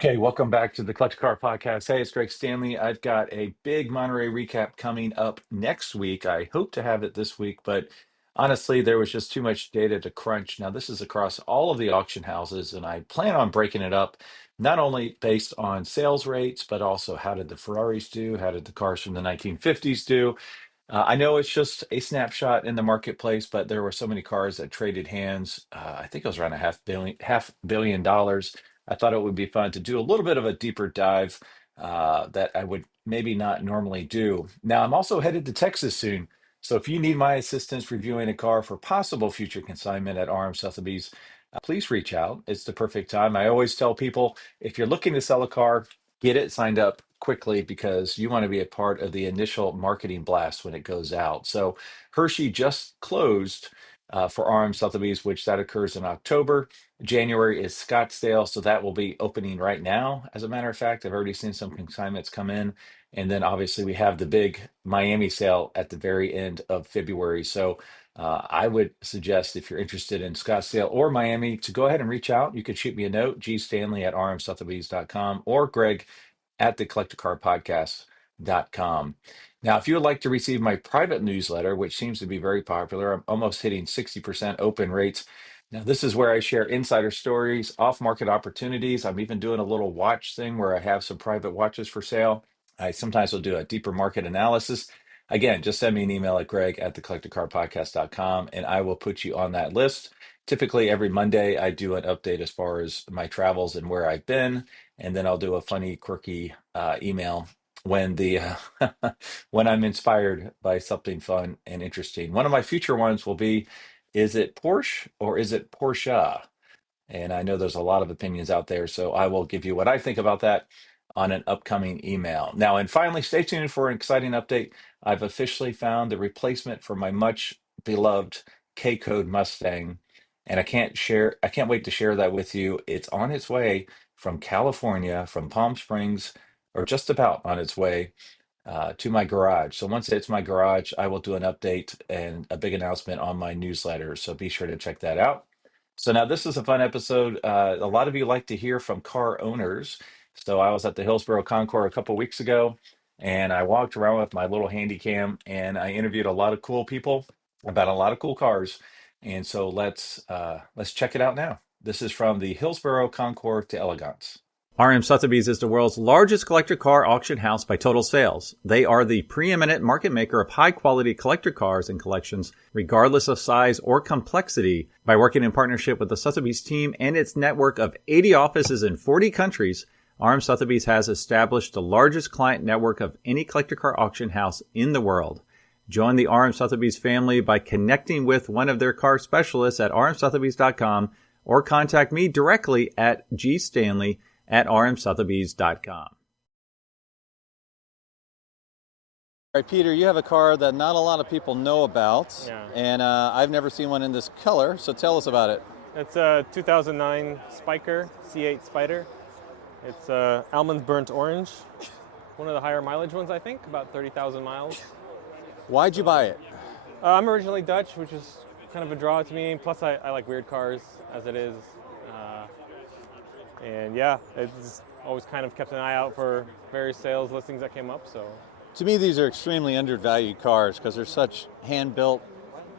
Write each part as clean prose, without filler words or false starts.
Okay, welcome back to the Collector Car Podcast. Hey, it's Greg Stanley. I've got a big Monterey recap coming up next week. I hope to have it this week, but honestly, there was just too much data to crunch. Now, this is across all of the auction houses, and I plan on breaking it up, not only based on sales rates, but also how did the Ferraris do? How did the cars from the 1950s do? I know it's just a snapshot in the marketplace, but there were so many cars that traded hands. I think it was around a half billion dollars. I thought it would be fun to do a little bit of a deeper dive that I would maybe not normally do. Now, I'm also headed to Texas soon. So if you need my assistance reviewing a car for possible future consignment at RM Sotheby's, please reach out. It's the perfect time. I always tell people if you're looking to sell a car, get it signed up quickly because you want to be a part of the initial marketing blast when it goes out. So Hershey just closed for RM Sotheby's, which that occurs in October. January is Scottsdale, so that will be opening right now. As a matter of fact, I've already seen some consignments come in. And then obviously we have the big Miami sale at the very end of February. So I would suggest if you're interested in Scottsdale or Miami to go ahead and reach out. You could shoot me a note, gstanley at rmsotheby's.com or Greg at the collectorcarpodcast.com. Now, if you would like to receive my private newsletter, which seems to be very popular, I'm almost hitting 60% open rates. Now, this is where I share insider stories, off market opportunities. I'm even doing a little watch thing where I have some private watches for sale. I sometimes will do a deeper market analysis. Again, just send me an email at greg at the collectorcarpodcast.com and I will put you on that list. Typically, every Monday, I do an update as far as my travels and where I've been, and then I'll do a funny, quirky email when the when I'm inspired by something fun and interesting. One of my future ones will be, is it Porsche or is it Porsche? And I know there's a lot of opinions out there, so I will give you what I think about that on an upcoming email. Now, and finally, stay tuned for an exciting update. I've officially found the replacement for my much beloved K-Code Mustang, and I can't wait to share that with you. It's on its way from California, from Palm Springs, or just about on its way to my garage. So once it's my garage, I will do an update and a big announcement on my newsletter. So be sure to check that out. So now this is a fun episode. A lot of you like to hear from car owners. So I was at the Hillsborough Concours a couple weeks ago, and I walked around with my little handy cam, and I interviewed a lot of cool people about a lot of cool cars. And so let's check it out now. This is from the Hillsborough Concours to Elegance. RM Sotheby's is the world's largest collector car auction house by total sales. They are the preeminent market maker of high-quality collector cars and collections, regardless of size or complexity. By working in partnership with the Sotheby's team and its network of 80 offices in 40 countries, RM Sotheby's has established the largest client network of any collector car auction house in the world. Join the RM Sotheby's family by connecting with one of their car specialists at rmsotheby's.com or contact me directly at gstanley at rmsotheby's.com. All right, Peter, you have a car that not a lot of people know about, and I've never seen one in this color, so tell us about it. It's a 2009 Spyker C8 Spider. It's almond burnt orange, one of the higher mileage ones, I think, about 30,000 miles. Why'd you buy it? I'm originally Dutch, which is kind of a draw to me, plus I like weird cars as it is. And yeah, it's always kind of kept an eye out for various sales listings that came up. So, to me, these are extremely undervalued cars because they're such hand-built,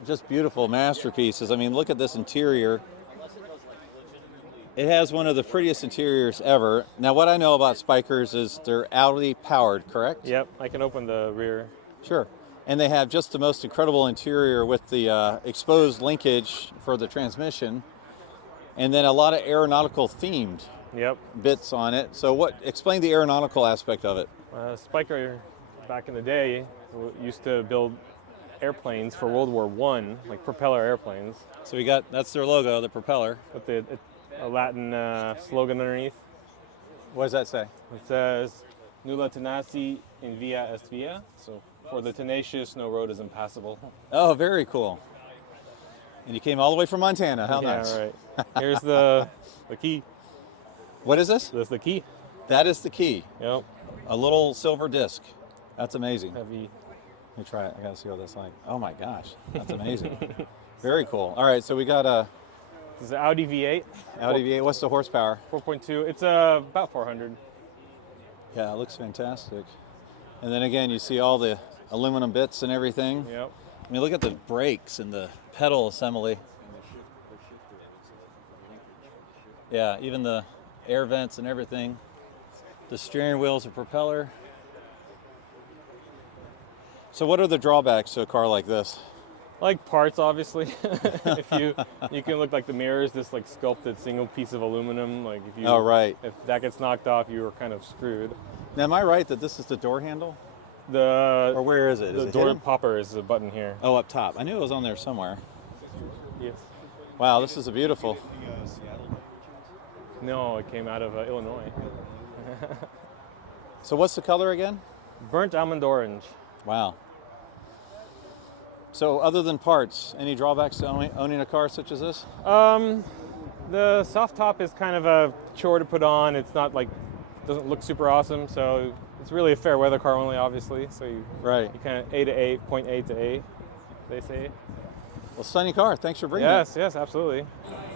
just beautiful masterpieces. I mean, look at this interior. It has one of the prettiest interiors ever. Now, what I know about Spykers is they're Audi powered, correct? Yep, I can open the rear. Sure. And they have just the most incredible interior with the exposed linkage for the transmission. And then a lot of aeronautical themed bits on it. So explain the aeronautical aspect of it. Spyker, back in the day, used to build airplanes for World War I, like propeller airplanes. So that's their logo, the propeller. With a Latin slogan underneath. What does that say? It says, Nulla tenaci in via est via. So for the tenacious, no road is impassable. Oh, very cool. And you came all the way from Montana. How nice. Yeah, right. Here's the key. What is this? That's the key. That is the key. Yep. A little silver disc. That's amazing. Heavy. Let me try it. I got to see what that's like. Oh my gosh. That's amazing. Very cool. All right, so we got a This is an Audi V8. Audi V8, what's the horsepower? 4.2. It's about 400. Yeah, it looks fantastic. And then again, you see all the aluminum bits and everything. Yep. I mean, look at the brakes and the pedal assembly. Yeah, even the air vents and everything. The steering wheel's a propeller. So what are the drawbacks to a car like this? Like parts, obviously. If you can look like the mirrors, this like sculpted single piece of aluminum. Like if you, Oh, right. if that gets knocked off, you were kind of screwed. Now, am I right that this is the door handle? Or where is it? Is The it door hidden? popper is a button here. Oh, up top. I knew it was on there somewhere. Yes. Wow, this is a beautiful. No, it came out of Illinois. So what's the color again? Burnt almond orange. Wow. So other than parts, any drawbacks to owning a car such as this? The soft top is kind of a chore to put on. It's not like, doesn't look super awesome. So it's really a fair weather car only, obviously. So you kind of A to A, point A to A, they say. Well, stunning car. Thanks for bringing it. Yes, absolutely.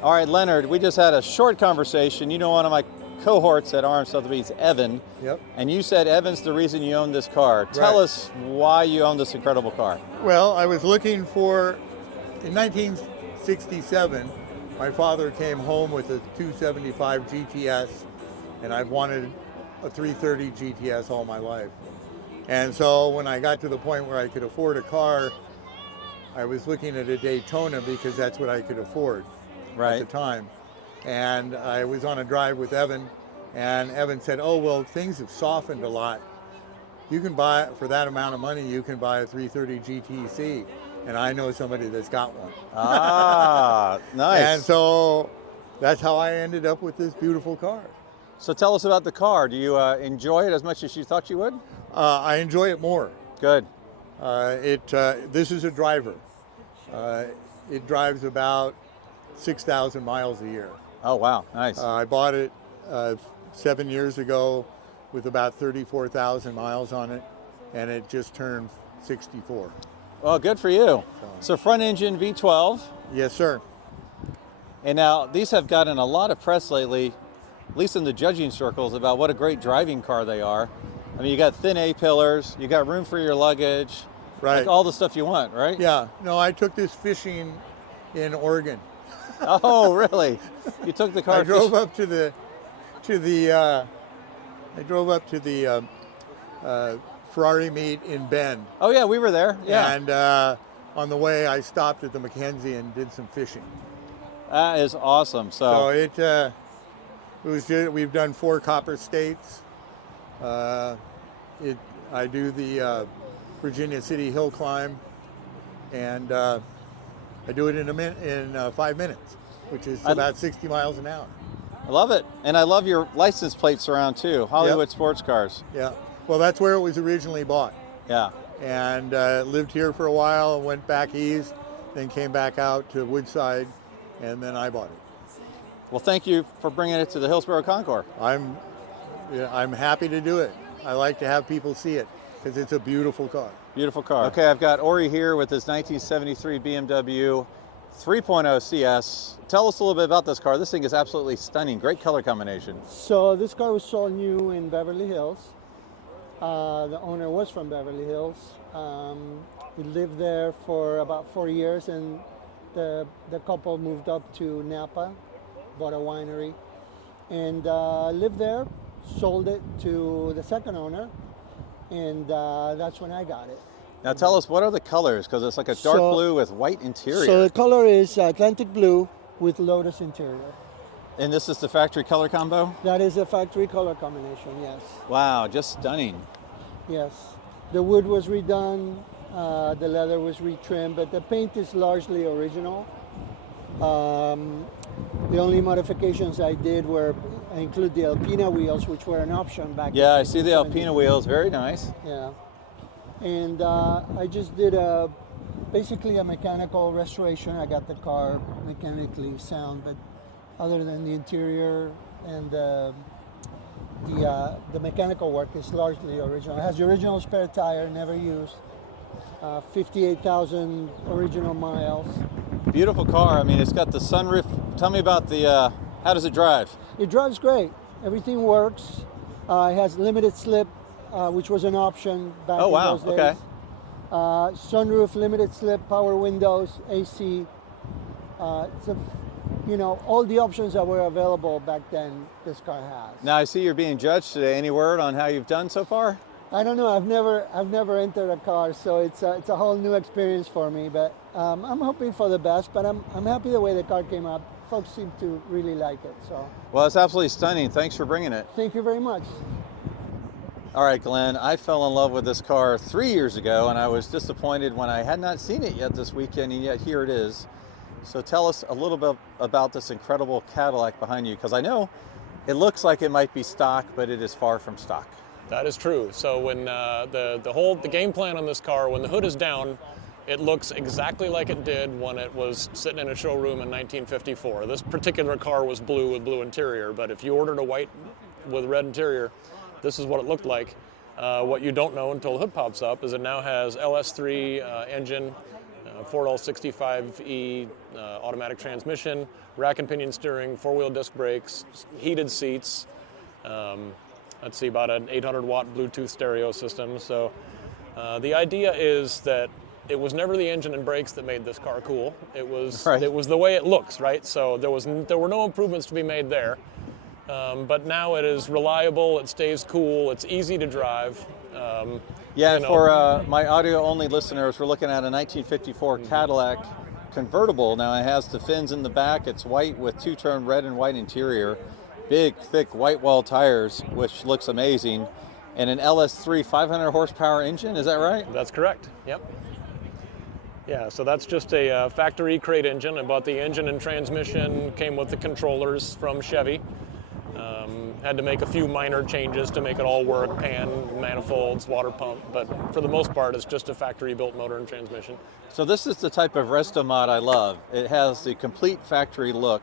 All right, Leonard, we just had a short conversation. You know one of my cohorts at Arms Sotheby's, Evan. Yep. And you said Evan's the reason you own this car. Tell us why you own this incredible car. Well, I was looking for, in 1967, my father came home with a 275 GTS, and I've wanted a 330 GTS all my life. And so when I got to the point where I could afford a car, I was looking at a Daytona because that's what I could afford at the time. And I was on a drive with Evan, and Evan said, oh, well, things have softened a lot. You can buy, for that amount of money, you can buy a 330 GTC. And I know somebody that's got one. Ah, nice. And so that's how I ended up with this beautiful car. So tell us about the car. Do you enjoy it as much as you thought you would? I enjoy it more. Good. This is a driver. It drives about 6,000 miles a year. Oh, wow. Nice. I bought it 7 years ago with about 34,000 miles on it, and it just turned 64. Well, good for you. So front engine V12. Yes, sir. And now these have gotten a lot of press lately, at least in the judging circles, about what a great driving car they are. I mean, you got thin A-pillars, you got room for your luggage, like all the stuff you want, right? Yeah. No, I took this fishing in Oregon. Oh, really? You took the car. I drove up to the Ferrari meet in Bend. Oh yeah, we were there. Yeah. And on the way, I stopped at the Mackenzie and did some fishing. That is awesome. So it was good. We've done 4 copper states. I do the Virginia City hill climb, and I do it in 5 minutes, which is about 60 miles an hour. I love it. And I love your license plates around too, Hollywood Sports Cars. Yeah. Well, that's where it was originally bought. Yeah. And lived here for a while, went back east, then came back out to Woodside, and then I bought it. Well, thank you for bringing it to the Hillsborough Concours. I'm happy to do it. I like to have people see it because it's a beautiful car. Beautiful car. Okay, I've got Ori here with his 1973 BMW 3.0 CS. Tell us a little bit about this car. This thing is absolutely stunning. Great color combination. So this car was sold new in Beverly Hills. The owner was from Beverly Hills. We lived there for about 4 years, and the couple moved up to Napa, bought a winery, and lived there, sold it to the second owner, and that's when I got it. Now tell us, what are the colors? Because it's like a dark blue with white interior. So the color is Atlantic blue with Lotus interior. And this is the factory color combo? That is a factory color combination, yes. Wow, just stunning. Yes. The wood was redone, the leather was retrimmed, but the paint is largely original. The only modifications I did were include the Alpina wheels, which were an option back then. Yeah, I see the Alpina wheels, very nice. Yeah. And I just did basically a mechanical restoration. I got the car mechanically sound, but other than the interior and the mechanical work is largely original. It has the original spare tire, never used. 58,000 original miles. Beautiful car. I mean, it's got the sunroof. Tell me about the, how does it drive? It drives great. Everything works. It has limited slip, which was an option back Oh, in wow. those days. Okay. Sunroof, limited slip, power windows, AC. It's a, you know, all the options that were available back then, this car has. Now I see you're being judged today. Any word on how you've done so far? I don't know. I've never entered a car, so it's a whole new experience for me. But I'm hoping for the best. But I'm happy the way the car came out. Folks seem to really like it. So. Well, it's absolutely stunning. Thanks for bringing it. Thank you very much. All right, Glenn, I fell in love with this car 3 years ago, and I was disappointed when I had not seen it yet this weekend, and yet here it is. So tell us a little bit about this incredible Cadillac behind you, because I know it looks like it might be stock, but it is far from stock. That is true. So when the game plan on this car, when the hood is down, it looks exactly like it did when it was sitting in a showroom in 1954. This particular car was blue with blue interior, but if you ordered a white with red interior, this is what it looked like. What you don't know until the hood pops up is it now has LS3 engine, 4L65E automatic transmission, rack and pinion steering, four-wheel disc brakes, heated seats. Let's see, about an 800-watt Bluetooth stereo system. So the idea is that it was never the engine and brakes that made this car cool. It was Right. It was the way it looks, right? So there were no improvements to be made there. But now it is reliable, it stays cool, it's easy to drive. Yeah, you know, for my audio-only listeners, we're looking at a 1954 Cadillac convertible. Now it has the fins in the back. It's white with two-tone red and white interior. Big, thick white wall tires, which looks amazing. And an LS3 500 horsepower engine, is that right? That's correct, yep. Yeah, so that's just a factory crate engine. I bought the engine and transmission, came with the controllers from Chevy. Had to make a few minor changes to make it all work, pan, manifolds, water pump, but for the most part it's just a factory-built motor and transmission. So this is the type of resto-mod I love. It has the complete factory look,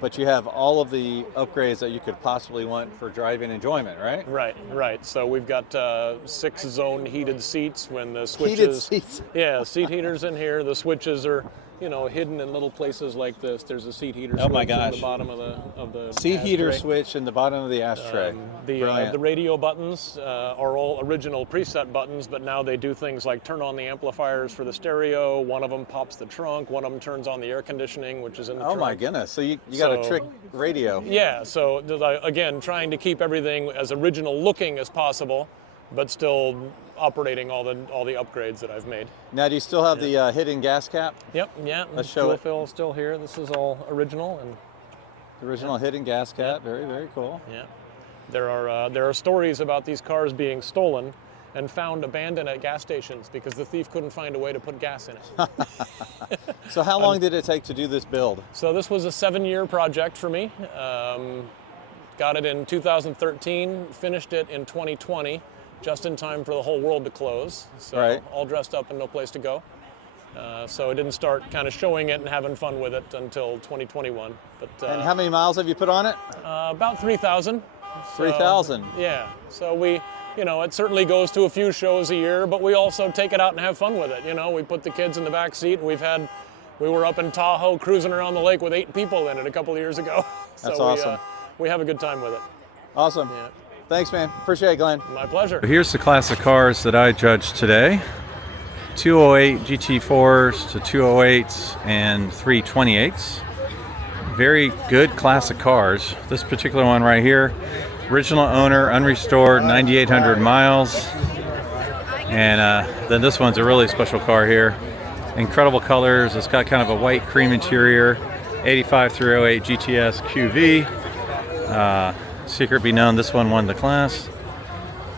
but you have all of the upgrades that you could possibly want for driving enjoyment, right? Right. So we've got 6-zone heated seats when the switches. Heated seats. Yeah, seat heaters in here. The switches are, hidden in little places like this. There's a seat heater switch in the bottom of the Seat ashtray. heater switch in the bottom of the ashtray. The radio buttons are all original preset buttons, but now they do things like turn on the amplifiers for the stereo. One of them pops the trunk. One of them turns on the air conditioning, which is in the trunk. Oh my goodness! So you got a trick radio. Yeah. So again, trying to keep everything as original looking as possible, but still operating all the upgrades that I've made. Now, do you still have the hidden gas cap? Yep. Yeah. Let's show fuel it. fill still here. This is all original and. The original hidden gas cap. Very, very cool. Yeah. There are stories about these cars being stolen and found abandoned at gas stations because the thief couldn't find a way to put gas in it. So how long did it take to do this build? So this was a 7-year project for me. Got it in 2013, finished it in 2020, just in time for the whole world to close. So right. All dressed up and no place to go. So I didn't start kind of showing it and having fun with it until 2021. But And how many miles have you put on it? about 3,000. 3,000. Yeah. So we, it certainly goes to a few shows a year, but we also take it out and have fun with it. We put the kids in the back seat, and we were up in Tahoe cruising around the lake with 8 people in it a couple of years ago. So That's awesome. We have a good time with it. Awesome. Yeah. Thanks, man. Appreciate it, Glenn. My pleasure. Here's the classic cars that I judged today. 208 GT4s to 208s and 328s. Very good classic cars. This particular one right here, original owner, unrestored, 9,800 miles. And then this one's a really special car here. Incredible colors. It's got kind of a white cream interior. 85 through 08 GTS QV. Secret be known, this one won the class.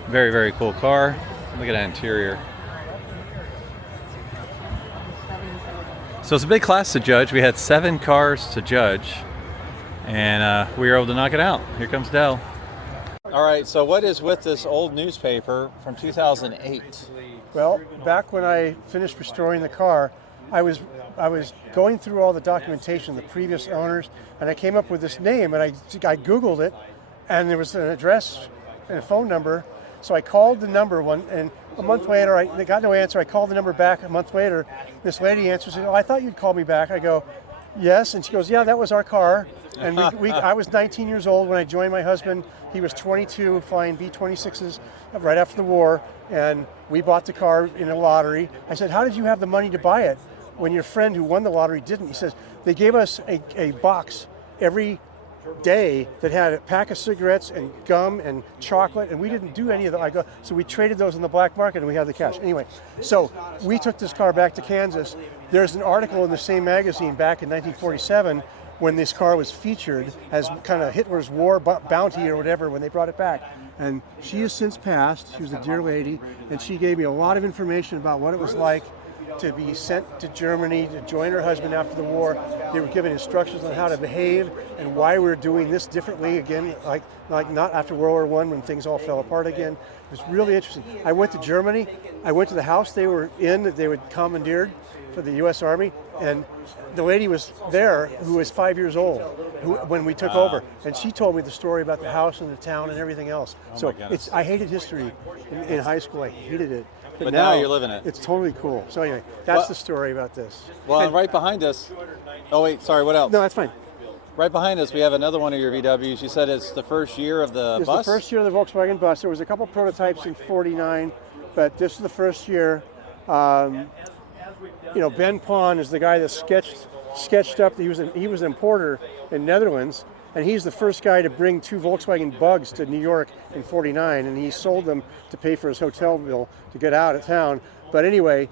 Very, very cool car. Look at that interior. So it's a big class to judge. We had 7 cars to judge, and we were able to knock it out. Here comes Dell. All right, so what is with this old newspaper from 2008? Well, back when I finished restoring the car, I was going through all the documentation, the previous owners, and I came up with this name, and I Googled it, and there was an address and a phone number. So I called the number one, and a month later, they got no answer. I called the number back a month later. This lady answers, oh, I thought you'd call me back. I go, yes. And she goes, yeah, that was our car. And I was 19 years old when I joined my husband. He was 22, flying B-26s right after the war. And we bought the car in a lottery. I said, how did you have the money to buy it when your friend who won the lottery didn't? He says, they gave us a box every day that had a pack of cigarettes and gum and chocolate, and we didn't do any of that. So we traded those in the black market and we had the cash. Anyway, so we took this car back to Kansas. There's an article in the same magazine back in 1947 when this car was featured as kind of Hitler's war bounty or whatever when they brought it back. And she has since passed. She was a dear lady, and she gave me a lot of information about what it was like to be sent to Germany to join her husband after the war. They were given instructions on how to behave and why we're doing this differently again, like not after World War I when things all fell apart again. It was really interesting. I went to Germany. I went to the house they were in that they would commandeered for the U.S. Army, and the lady was there who was 5 years old when we took over, and she told me the story about the house and the town and everything else. So I hated history in high school. I hated it. But now you're living it. It's totally cool. So anyway, that's the story about this. Well, and right behind us, oh wait, sorry, what else? No, that's fine. Right behind us, we have another one of your VWs. You said it's the first year of the bus? It's the first year of the Volkswagen bus. There was a couple prototypes in '49, but this is the first year. You know, Ben Pon is the guy that sketched up. He was an importer in Netherlands, and he's the first guy to bring 2 Volkswagen Bugs to New York in '49, and he sold them to pay for his hotel bill to get out of town. But anyway,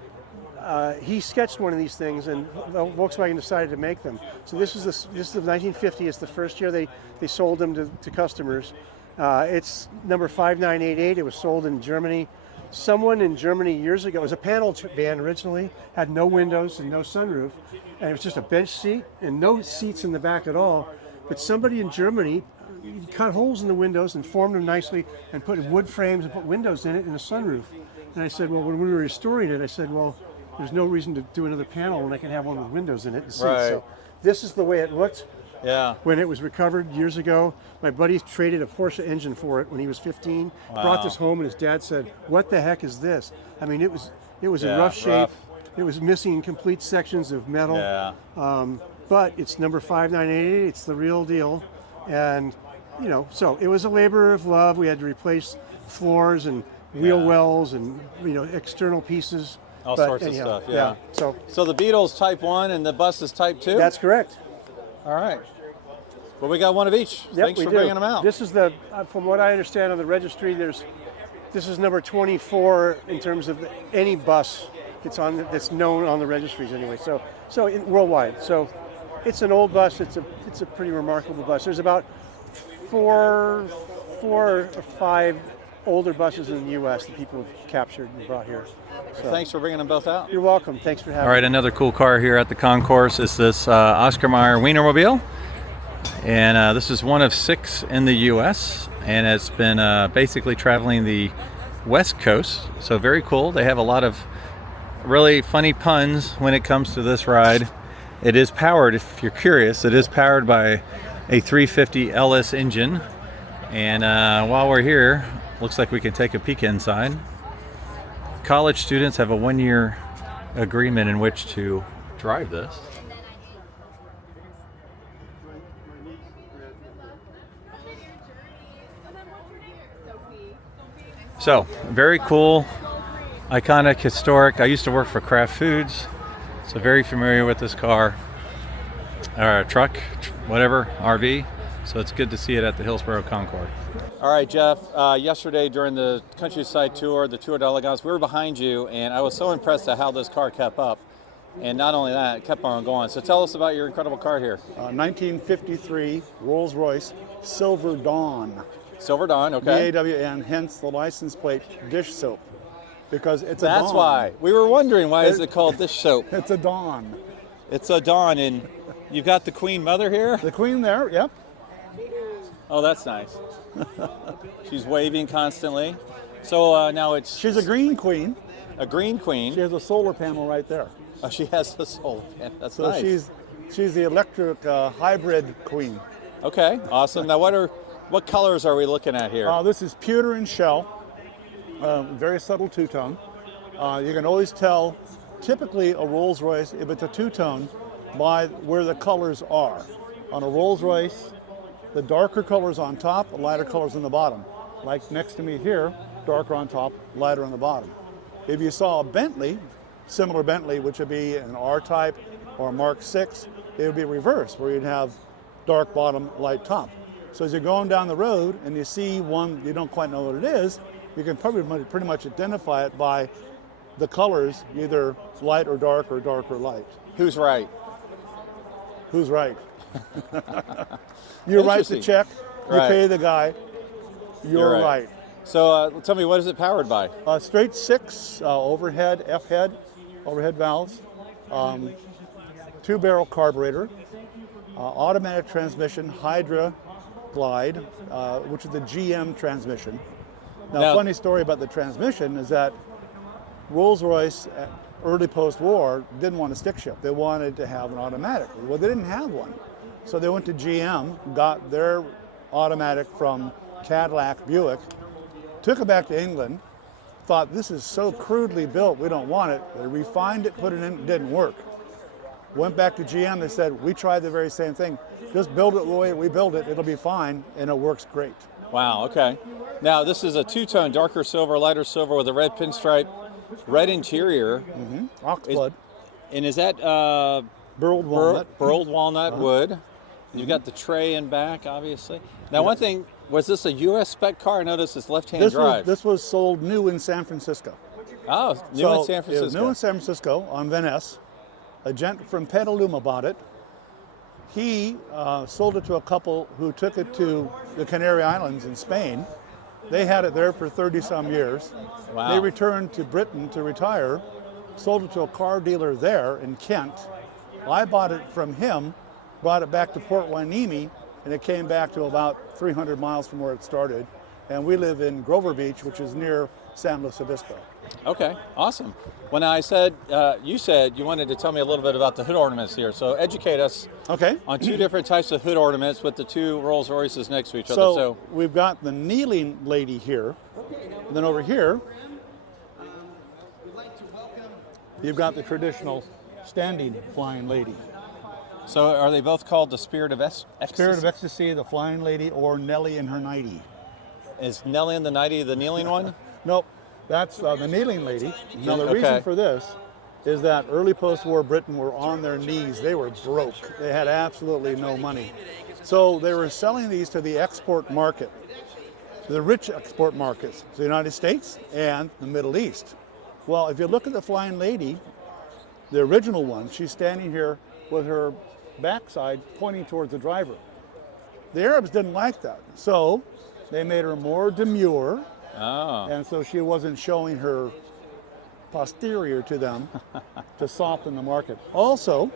he sketched one of these things, and Volkswagen decided to make them. So this is the 1950. It's the first year they sold them to customers. It's number 5988. It was sold in Germany. Someone in Germany years ago, it was a panel van originally, had no windows and no sunroof, and it was just a bench seat and no seats in the back at all. But somebody in Germany cut holes in the windows and formed them nicely and put wood frames and put windows in it and a sunroof. And I said, well, when we were restoring it, I said, well, there's no reason to do another panel when I can have one with windows in it and seats. Right. So this is the way it looked. Yeah. When it was recovered years ago. My buddy traded a Porsche engine for it when he was 15. Wow. Brought this home, and his dad said, "What the heck is this?" I mean, it was in rough shape. It was missing complete sections of metal. Yeah. But it's number 5988. It's the real deal, and you know, so it was a labor of love. We had to replace floors and wheel wells and external pieces. All sorts of stuff. Yeah. So the Beetle's Type 1 and the bus is Type 2. That's correct. All right. Well, we got one of each. Yep, Thanks for bringing them out. This is from what I understand on the registry, this is number 24 in terms of any bus that's known on the registries anyway. So worldwide. So it's an old bus. It's a pretty remarkable bus. There's about four or five older buses in the U.S. that people have captured and brought here. So, thanks for bringing them both out. You're welcome. Thanks for having me. All right, another cool car here at the concourse is this Oscar Mayer Wienermobile. And this is one of 6 in the U.S. and it's been basically traveling the West Coast. So very cool. They have a lot of really funny puns when it comes to this ride. It is powered, if you're curious, it is powered by a 350 LS engine. And while we're here, looks like we can take a peek inside. College students have a 1-year agreement in which to drive this. So, very cool, iconic, historic. I used to work for Kraft Foods, so very familiar with this car, or truck, whatever, RV. So it's good to see it at the Hillsborough Concours. All right, Jeff, yesterday during the countryside tour, the Tour d'Elegance, we were behind you, and I was so impressed at how this car kept up. And not only that, it kept on going. So tell us about your incredible car here. 1953 Rolls-Royce Silver Dawn. Silver Dawn, okay. DAWN, hence the license plate dish soap, because it's a Dawn. That's why. We were wondering, why is it called dish soap? It's a Dawn. It's a Dawn, and you've got the Queen Mother here? The Queen there, yep. Oh, that's nice. She's waving constantly. So now it's... She's a green queen. A green queen. She has a solar panel right there. Oh, she has a solar panel. That's so nice. She's the electric hybrid queen. Okay, awesome. Now what colors are we looking at here? This is pewter and shell. very subtle two-tone. You can always tell, typically a Rolls-Royce, if it's a two-tone, by where the colors are. On a Rolls-Royce, the darker colors on top, the lighter colors on the bottom. Like next to me here, darker on top, lighter on the bottom. If you saw a Bentley, similar Bentley, which would be an R-type or a Mark 6, it would be reversed, where you'd have dark bottom, light top. So as you're going down the road and you see one you don't quite know what it is, you can probably pretty much identify it by the colors, either light or dark or light. Who's right? Who's right? You write the check, you pay the guy, you're right. So tell me, what is it powered by? Straight 6 overhead, F-head, overhead valves, 2-barrel carburetor, automatic transmission, Hydra Glide, which is the GM transmission. Now, funny story about the transmission is that Rolls-Royce, early post-war, didn't want a stick shift. They wanted to have an automatic. Well, they didn't have one. So they went to GM, got their automatic from Cadillac Buick, took it back to England, thought this is so crudely built, we don't want it. They refined it, put it in, it didn't work. Went back to GM, they said, we tried the very same thing. Just build it the way we build it, it'll be fine, and it works great. Wow, okay. Now, this is a two-tone, darker silver, lighter silver with a red pinstripe, red interior. Oxblood. And is that burled walnut? Burled walnut wood. You've got the tray in back, obviously. Now, one thing, was this a U.S. spec car? I noticed it's left-hand drive. This was sold new in San Francisco. Oh, new in San Francisco. It was new in San Francisco on Van Ness. A gent from Petaluma bought it. He sold it to a couple who took it to the Canary Islands in Spain. They had it there for 30-some years. Wow. They returned to Britain to retire, sold it to a car dealer there in Kent. I bought it from him, brought it back to Port Hueneme, and it came back to about 300 miles from where it started. And we live in Grover Beach, which is near San Luis Obispo. Okay, awesome. When I said, you said you wanted to tell me a little bit about the hood ornaments here. So educate us on two different types of hood ornaments with the two Rolls Royces next to each other. So we've got the kneeling lady here. And then over here, you've got the traditional standing flying lady. So are they both called the Spirit of Ecstasy? Spirit of Ecstasy, the flying lady, or Nellie in her nightie. Is Nellie in the nightie the kneeling one? Nope, that's the kneeling lady. Now the reason for this is that early post-war Britain were on their knees. They were broke. They had absolutely no money. So they were selling these to the export market, the rich export markets, the United States and the Middle East. Well, if you look at the flying lady, the original one, she's standing here with her backside pointing towards the driver. The Arabs didn't like that, so they made her more demure, and so she wasn't showing her posterior to them to soften the market. Also,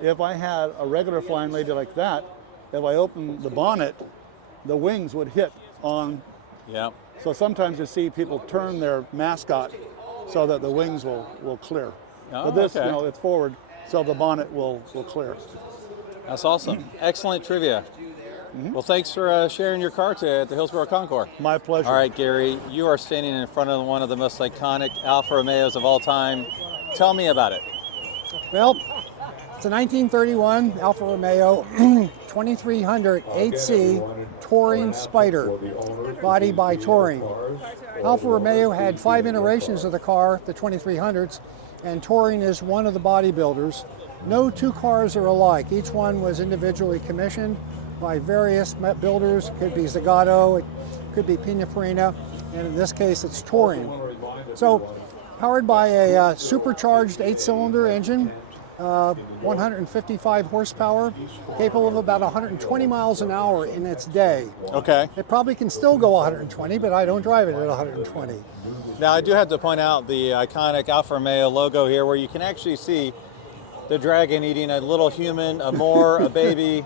if I had a regular flying lady like that, if I opened the bonnet, the wings would hit on. Yeah. So sometimes you see people turn their mascot so that the wings will clear. Oh, but this, it's forward, so the bonnet will clear. That's awesome. Excellent trivia. Well, thanks for sharing your car today at the Hillsborough Concours. My pleasure. All right, Gary, you are standing in front of one of the most iconic Alfa Romeos of all time. Tell me about it. Well, it's a 1931 Alfa Romeo 2300 8C Touring Spider, body by Touring. Alfa Romeo had 5 iterations of the car, the 2300s, and Touring is one of the bodybuilders. No two cars are alike. Each one was individually commissioned by various builders. It could be Zagato, it could be Pininfarina, and in this case it's Touring. So, powered by a supercharged 8-cylinder engine, 155 horsepower, capable of about 120 miles an hour in its day. Okay. It probably can still go 120, but I don't drive it at 120. Now, I do have to point out the iconic Alfa Romeo logo here, where you can actually see the dragon eating a little human, a Moor, a baby.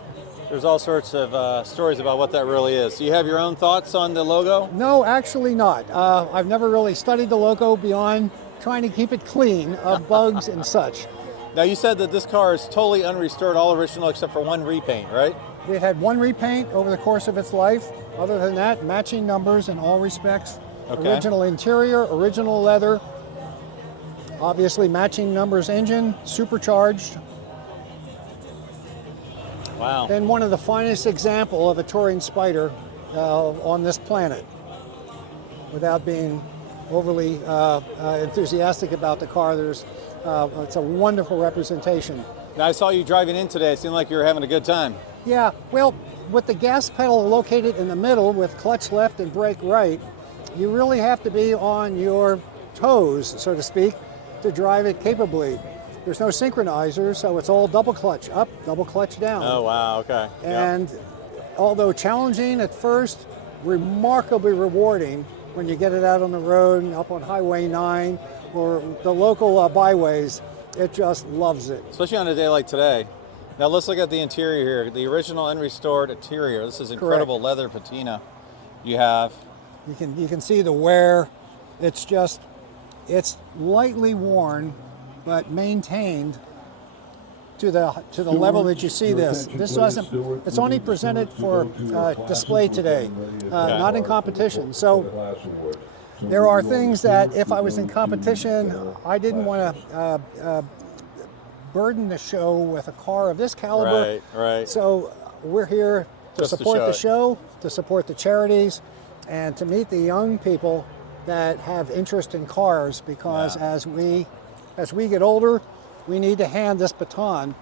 There's all sorts of stories about what that really is. Do you have your own thoughts on the logo? No, actually not. I've never really studied the logo beyond trying to keep it clean of bugs and such. Now, you said that this car is totally unrestored, all original except for one repaint, right? We've had one repaint over the course of its life. Other than that, matching numbers in all respects. Okay. Original interior, original leather, obviously matching numbers engine, supercharged. Wow. And one of the finest example of a touring Spider on this planet, without being overly enthusiastic about the car. It's a wonderful representation. Now, I saw you driving in today. It seemed like you were having a good time. Yeah, well, with the gas pedal located in the middle with clutch left and brake right, you really have to be on your toes, so to speak, to drive it capably. There's no synchronizer, so it's all double clutch up, double clutch down. Oh, wow, okay. And although challenging at first, remarkably rewarding when you get it out on the road and up on Highway 9 or the local byways. It just loves it. Especially on a day like today. Now let's look at the interior here. The original and restored interior. This is incredible. Correct. Leather patina you have. You can see the wear. It's lightly worn, but maintained to the level that you see this. It's only presented for display today, not in competition. So there are things that if I was in competition, I didn't want to burden the show with a car of this caliber. Right. So we're here to Just support to the show, to support the charities, and to meet the young people that have interest in cars, because as we get older, we need to hand this baton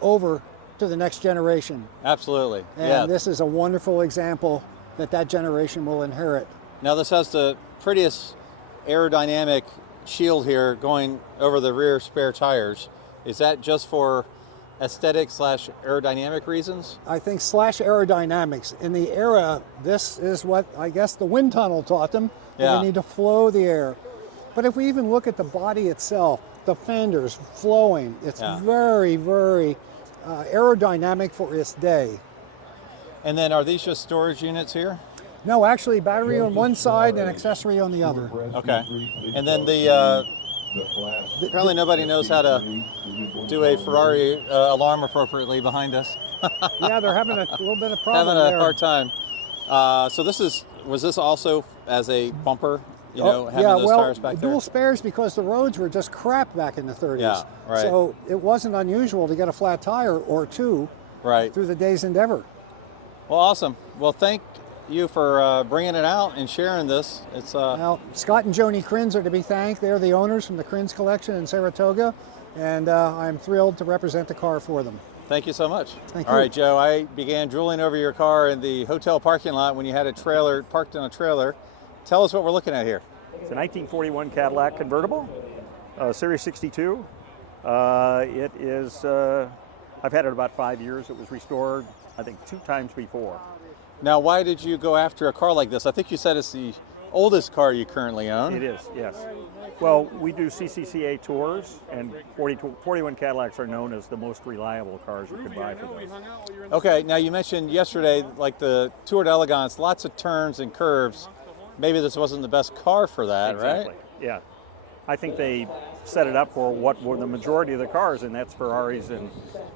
over to the next generation. Absolutely. And this is a wonderful example that generation will inherit. Now this has the prettiest aerodynamic shield here going over the rear spare tires. Is that just for aesthetic / aerodynamic reasons? I think / aerodynamics. In the era, this is what I guess the wind tunnel taught them. They need to flow the air. But if we even look at the body itself, the fenders flowing, it's very, very aerodynamic for its day. And then are these just storage units here? No, actually battery on one side and accessory on the other. Okay. And then apparently nobody knows how to do a Ferrari alarm appropriately behind us. Yeah, they're having a little bit of problem having a hard time. So was this also as a bumper? Having those tires back there? Dual spares because the roads were just crap back in the 30s. Yeah, right. So it wasn't unusual to get a flat tire or two through the day's endeavor. Well, awesome. Well, thank you for bringing it out and sharing this. Now, Scott and Joni Krins are to be thanked. They're the owners from the Krins collection in Saratoga, and I'm thrilled to represent the car for them. Thank you so much. Thank you. All right, Joe, I began drooling over your car in the hotel parking lot when you had a trailer parked on a trailer. Tell us what we're looking at here. It's a 1941 Cadillac convertible, Series 62. It is, I've had it about 5 years. It was restored, I think, 2 times before. Now, why did you go after a car like this? I think you said it's the oldest car you currently own. It is, yes. Well, we do CCCA tours, and 41 Cadillacs are known as the most reliable cars you could buy for those. Okay, now you mentioned yesterday, like the Tour d'Elegance, lots of turns and curves. Maybe this wasn't the best car for that, exactly. Right? Yeah. I think they set it up for what were the majority of the cars, and that's Ferraris and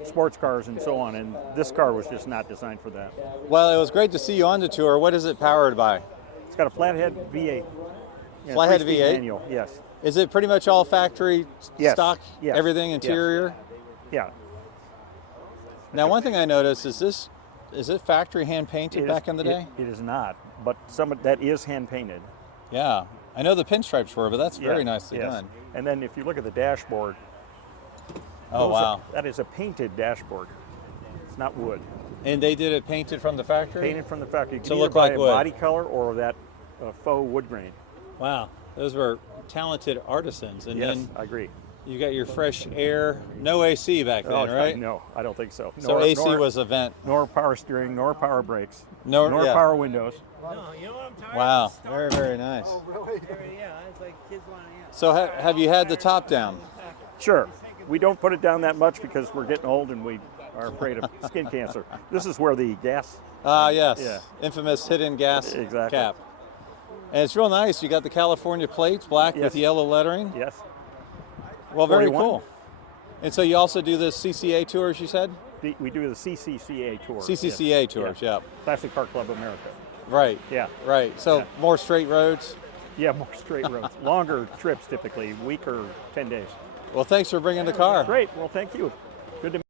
sports cars and so on, and this car was just not designed for that. Well, it was great to see you on the tour. What is it powered by? It's got a flathead V8. Flathead V8? Manual, yes. Is it pretty much all factory stock? Yes. Everything interior? Yeah. Now, one thing I noticed is it factory hand painted back in the day? It is not, but some of that is hand painted. Yeah. I know the pinstripes were, but that's very nicely done. And then if you look at the dashboard, that is a painted dashboard. It's not wood. And they did it painted from the factory? Painted from the factory. You to can look either buy like a wood. body color or that faux wood grain. Wow, those were talented artisans. And yes, then I agree. You got your fresh air, no AC back then, right? No, I don't think so. So AC was a vent. Nor power steering, nor power brakes, nor power windows. No, you know what I'm talking Wow, about? very, very nice. Oh, really? Yeah, it's like kids want to. So have you had the top down? Sure. We don't put it down that much because we're getting old and we are afraid of skin cancer. This is where the gas. Yes. Yeah. Infamous hidden gas exactly. cap. And it's real nice. You got the California plates, black with yellow lettering. Yes. Well, very 41. cool. And so you also do the CCA tours, you said? We do the CCCA tours. CCCA tours, yeah. Classic Car Club America. Right. Yeah. Right. So more straight roads? Yeah, more straight roads. Longer trips typically, week or 10 days. Well, thanks for bringing the car. Great. Well, thank you. Good to